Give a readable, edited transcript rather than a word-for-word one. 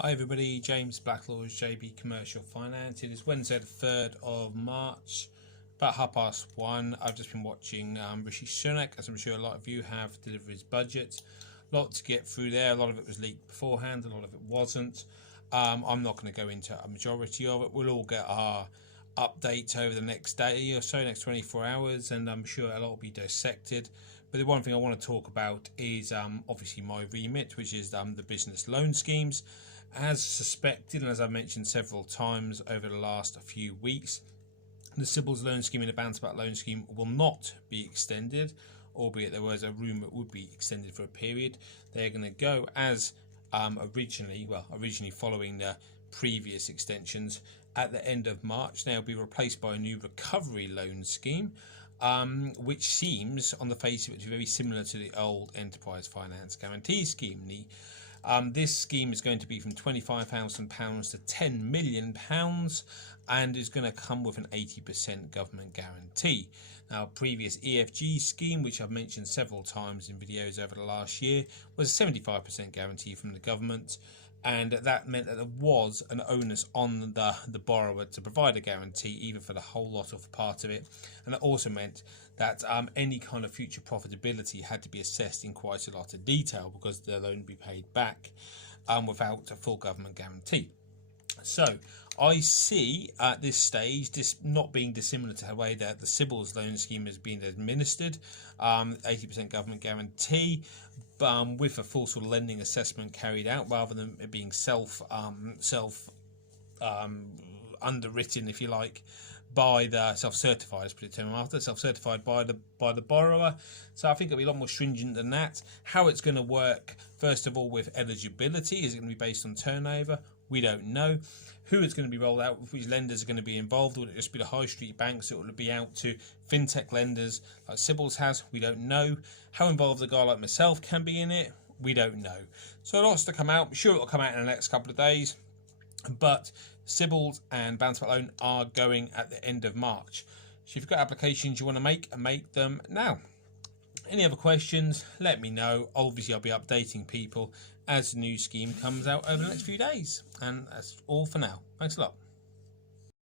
Hi everybody, James Blacklaw's JB Commercial Finance. It is Wednesday the 3rd of March, about 1:30. I've just been watching Rishi Sunak, as I'm sure a lot of you have, deliver his budget. A lot to get through there. A lot of it was leaked beforehand, a lot of it wasn't. I'm not going to go into a majority of it. We'll all get our updates over the next day or so, next 24 hours, and I'm sure a lot will be dissected. But the one thing I want to talk about is obviously my remit, which is the business loan schemes. As suspected, and as I've mentioned several times over the last few weeks, the Sybil's loan scheme and the Bounce Back loan scheme will not be extended, albeit there was a rumour it would be extended for a period. They're going to go as originally following the previous extensions at the end of March. They'll be replaced by a new recovery loan scheme, which seems on the face of it to be very similar to the old enterprise finance guarantee scheme. This scheme is going to be from £25,000 to £10 million and is going to come with an 80% government guarantee. Now, previous EFG scheme, which I've mentioned several times in videos over the last year, was a 75% guarantee from the government, and that meant that there was an onus on the borrower to provide a guarantee, either for the whole lot or for part of it. And that also meant that any kind of future profitability had to be assessed in quite a lot of detail, because the loan would be paid back without a full government guarantee. So I see at this stage this not being dissimilar to the way that the Sybil's loan scheme has been administered, 80% government guarantee, with a full sort of lending assessment carried out, rather than it being underwritten, if you like, by the self-certified, let's put it to them after, self-certified by the borrower. So I think it'll be a lot more stringent than that. How it's going to work, first of all, with eligibility, is it going to be based on turnover? We don't know. Who it's going to be rolled out with, which lenders are going to be involved. Will it just be the high street banks? It will be out to fintech lenders like Sybil's has? We don't know. How involved a guy like myself can be in it? We don't know. So lots to come out. I'm sure it'll come out in the next couple of days. But Sybil's and Bounce Back Loan are going at the end of March. So if you've got applications you want to make them now. Any other questions, let me know. Obviously, I'll be updating people as the new scheme comes out over the next few days. And that's all for now. Thanks a lot.